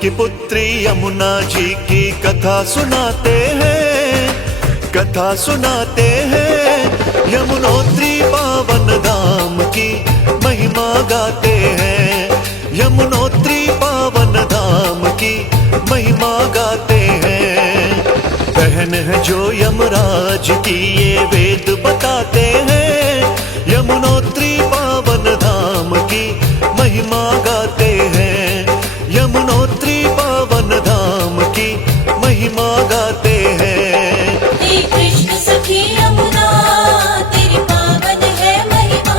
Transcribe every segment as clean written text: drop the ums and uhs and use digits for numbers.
की पुत्री यमुना जी की कथा सुनाते हैं, कथा सुनाते हैं। यमुनोत्री पावन धाम की महिमा गाते हैं, यमुनोत्री पावन धाम की महिमा गाते हैं। बहन है जो यमराज की ये वेद बताते हैं, यमुनोत्री पावन धाम की महिमा गाते हैं, यमुनोत्री पावन धाम की महिमा गाते हैं। हे कृष्ण सखी यमुना तेरी पावन है महिमा,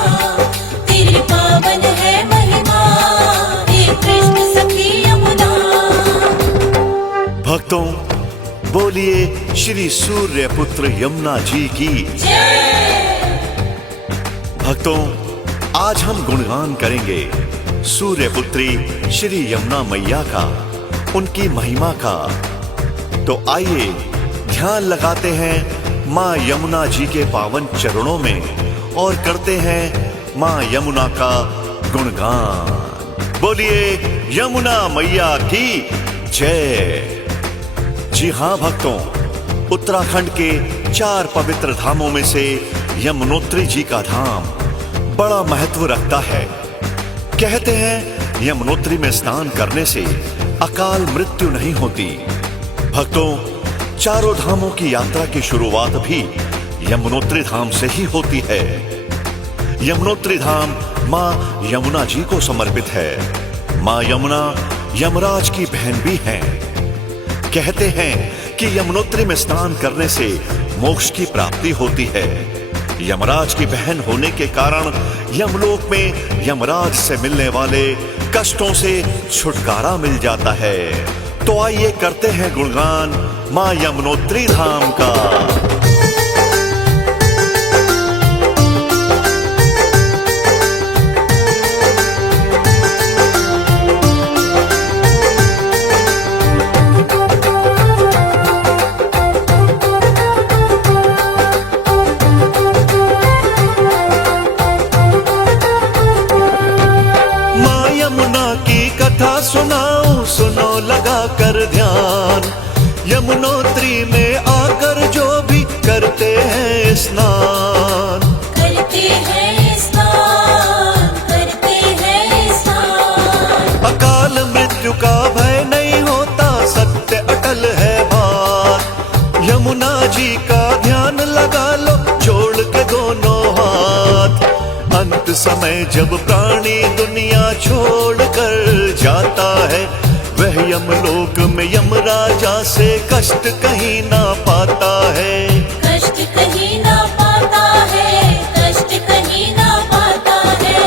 तेरी पावन है महिमा। हे कृष्ण सखी यमुना। भक्तों बोलिए श्री सूर्य पुत्र यमुना जी की जय। भक्तों आज हम गुणगान करेंगे सूर्य पुत्री श्री यमुना मैया का, उनकी महिमा का। तो आइए ध्यान लगाते हैं माँ यमुना जी के पावन चरणों में और करते हैं माँ यमुना का गुणगान। बोलिए यमुना मैया की जय। जी हाँ भक्तों, उत्तराखंड के 4 पवित्र धामों में से यमुनोत्री जी का धाम बड़ा महत्व रखता है। कहते हैं यमुनोत्री में स्नान करने से अकाल मृत्यु नहीं होती। भक्तों चारों धामों की यात्रा की शुरुआत भी यमुनोत्री धाम से ही होती है। यमुनोत्री धाम माँ यमुना जी को समर्पित है। माँ यमुना यमराज की बहन भी हैं। कहते हैं कि यमुनोत्री में स्नान करने से मोक्ष की प्राप्ति होती है। यमराज की बहन होने के कारण यमलोक में यमराज से मिलने वाले कष्टों से छुटकारा मिल जाता है। तो आइए करते हैं गुणगान माँ यमुनोत्री धाम का। कथा सुनाऊं सुनो लगा कर ध्यान, यमुनोत्री में आकर जो भी करते हैं स्नान, करते हैं स्नान, करते हैं स्नान। अकाल मृत्यु का भय नहीं होता, सत्य अटल है बात। यमुना जी का ध्यान लगा लो जोड़ के दोनों हाथ। अंत समय जब प्राणी दुनिया छोड़कर जाता है, वह यमलोक में यमराजा से कष्ट कहीं ना पाता है, कष्ट कहीं ना पाता है, कष्ट कहीं ना पाता है।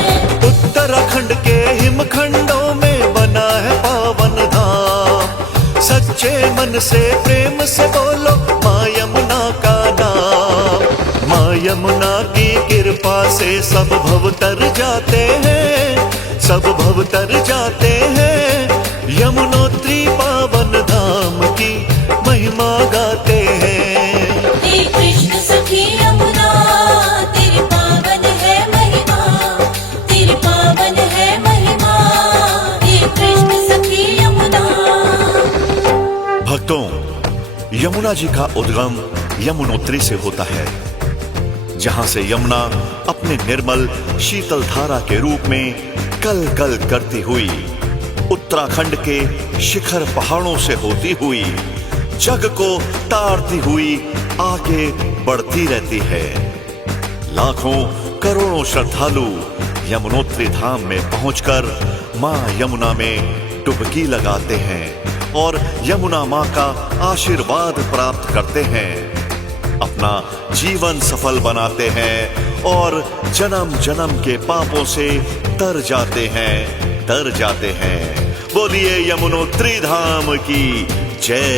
उत्तराखंड के हिमखंडों में बना है पावन धाम। सच्चे मन से प्रेम से बोलो माँ यमुना का नाम। माँ यमुना की कृपा से सब भव तर जाते हैं, सब भव तर जाते हैं। यमुनोत्री पावन धाम की महिमा गाते हैं। हे कृष्ण सखी यमुना तेरी पावन है महिमा, तेरी पावन है महिमा। हे कृष्ण सखी यमुना। भक्तों यमुना जी का उद्गम यमुनोत्री से होता है, जहां से यमुना अपने निर्मल शीतल धारा के रूप में कल कल करती हुई उत्तराखंड के शिखर पहाड़ों से होती हुई जग को तारती हुई आगे बढ़ती रहती है। लाखों करोड़ों श्रद्धालु यमुनोत्री धाम में पहुंचकर मां यमुना में डुबकी लगाते हैं और यमुना मां का आशीर्वाद प्राप्त करते हैं, अपना जीवन सफल बनाते हैं और जन्म जन्म के पापों से तर जाते हैं, तर जाते हैं। बोलिए यमुनोत्री धाम की जय।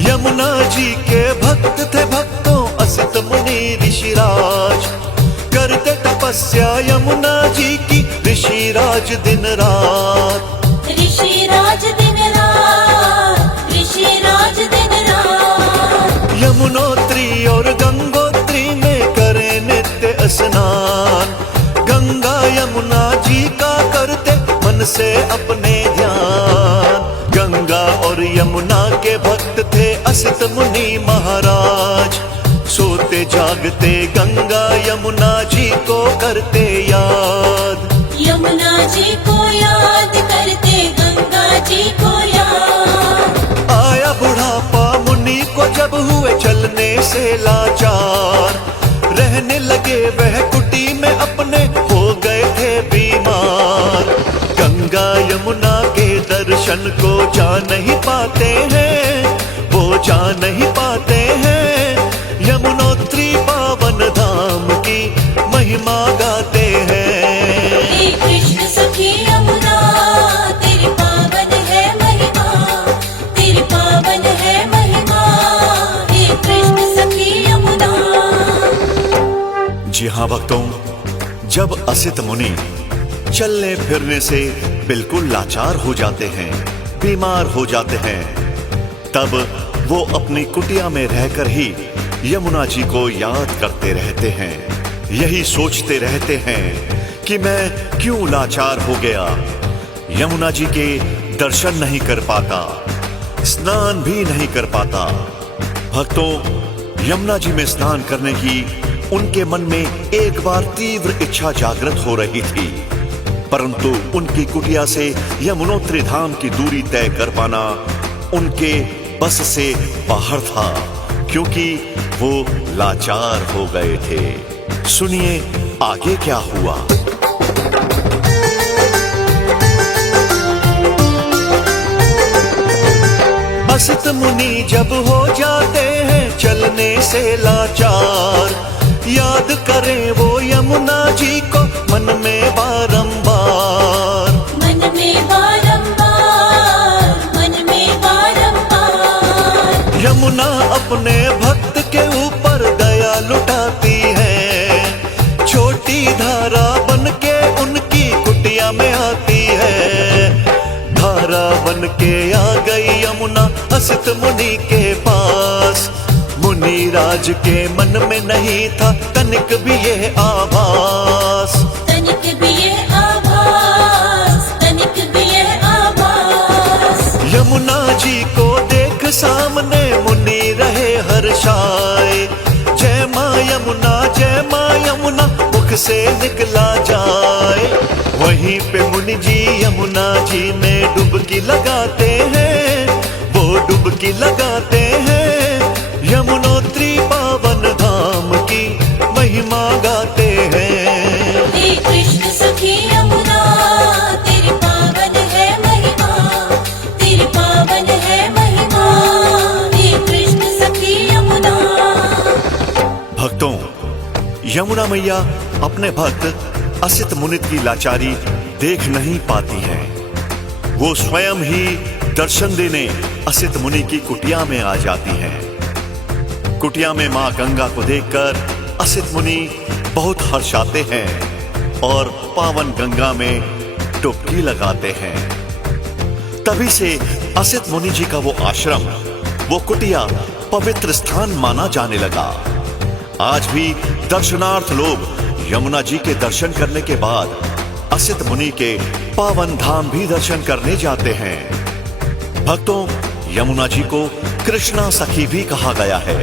यमुना जी के भक्त थे भक्तों असित मुनि ऋषिराज, करते तपस्या यमुना जी की ऋषिराज दिन रात। ऋषिराज दिन रात, ऋषिराज दिन रात। यमुनो स्नान। गंगा यमुना जी का करते मन से अपने ध्यान। गंगा और यमुना के भक्त थे असित मुनि महाराज। सोते जागते गंगा यमुना जी को करते याद। यमुना जी को याद करते गंगा जी को याद। आया बुढ़ापा मुनि को जब हुए चलने से लाचार। रहने लगे वह कुटी में अपने, हो गए थे बीमार। गंगा यमुना के दर्शन को जा नहीं पाते हैं, वो जा नहीं पाते हैं। यमुनोत्री पावन धाम की महिमा गाते हैं। हे कृष्ण सखी यमुना तेरी पावन है महिमा, तेरी पावन है महिमा। हे कृष्ण सखी यमुना। जी हाँ भक्तों, जब असित मुनि चलने फिरने से बिल्कुल लाचार हो जाते हैं, बीमार हो जाते हैं, तब वो अपनी कुटिया में रहकर ही यमुना जी को याद करते रहते हैं। यही सोचते रहते हैं कि मैं क्यों लाचार हो गया, यमुना जी के दर्शन नहीं कर पाता, स्नान भी नहीं कर पाता। भक्तों, यमुना जी में स्नान करने की उनके मन में एक बार तीव्र इच्छा जागृत हो रही थी, परंतु उनकी कुटिया से यमुनोत्री धाम की दूरी तय कर पाना उनके बस से बाहर था, क्योंकि वो लाचार हो गए थे। सुनिए आगे क्या हुआ। असित मुनि जब हो जाते हैं चलने से लाचार। याद करें वो यमुना जी को मन में बारंबार। मन में बारंबार, मन में बारंबार। यमुना अपने भक्त के ऊपर दया लुटाती है। छोटी धारा बन के उनकी कुटिया में आती है। धारा बन के आ गई यमुना असित मुनि के पास। मुनि राज के मन में नहीं था तनिक भी ये आभास। तनिक भी ये आभास, तनिक भी ये आभास। यमुना जी को देख सामने मुनि रहे हर्षाए। जय माँ यमुना, जय माँ यमुना मुख से निकला जाए। वहीं पे मुनि जी यमुना जी में डुबकी लगाते हैं, वो डुबकी लगाते हैं। यमुनोत्री पावन धाम की महिमा गाते हैं। हे कृष्ण सखी यमुना तेरी पावन है महिमा, तेरी पावन है महिमा। हे कृष्ण सखी यमुना। भक्तों, यमुना मैया अपने भक्त असित मुनि की लाचारी देख नहीं पाती हैं। वो स्वयं ही दर्शन देने असित मुनि की कुटिया में आ जाती हैं। कुटिया में मां गंगा को देखकर असित मुनि बहुत हर्षाते हैं और पावन गंगा में डुबकी लगाते हैं। तभी से असित मुनि जी का वो आश्रम, वो कुटिया पवित्र स्थान माना जाने लगा। आज भी दर्शनार्थ लोग यमुना जी के दर्शन करने के बाद असित मुनि के पावन धाम भी दर्शन करने जाते हैं। भक्तों, यमुना जी को कृष्णा सखी भी कहा गया है।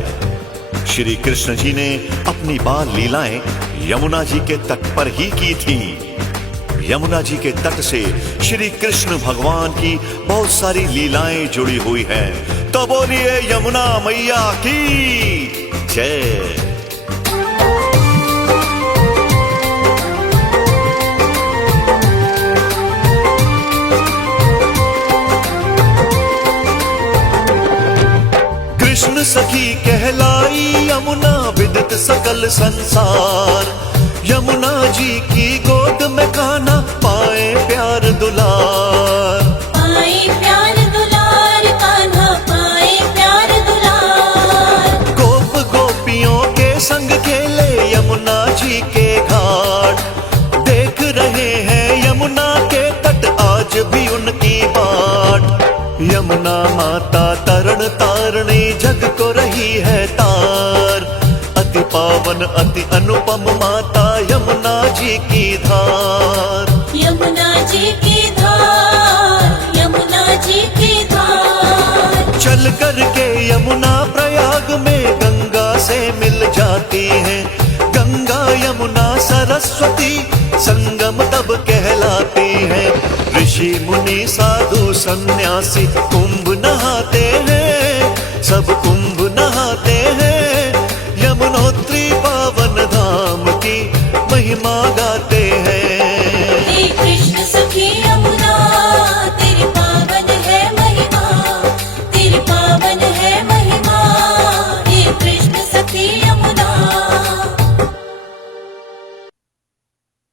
श्री कृष्ण जी ने अपनी बाल लीलाएं यमुना जी के तट पर ही की थी। यमुना जी के तट से श्री कृष्ण भगवान की बहुत सारी लीलाएं जुड़ी हुई हैं। तो बोलिए यमुना मैया की जय। कृष्ण सखी कहलाई यमुना विदित सकल संसार। यमुना जी की गोद में कान्हा पाए प्यार दुलार। पाए प्यार दुलार, कान्हा पाए प्यार दुलार। गोप गोपियों के संग खेले यमुना जी के घाट। देख रहे हैं यमुना के तट आज भी उनकी बाट। यमुना माता तरण तारणी जग को रही है तार। अति पावन अति अनुपम माता यमुना जी की धार। यमुना जी की धार, यमुना जी की धार। चल करके यमुना प्रयाग में गंगा से मिल जाती है। गंगा यमुना सरस्वती संगम तब कहलाती है। ऋषि मुनि साधु सन्यासी कुंभ नहाते हैं, सब कुंभ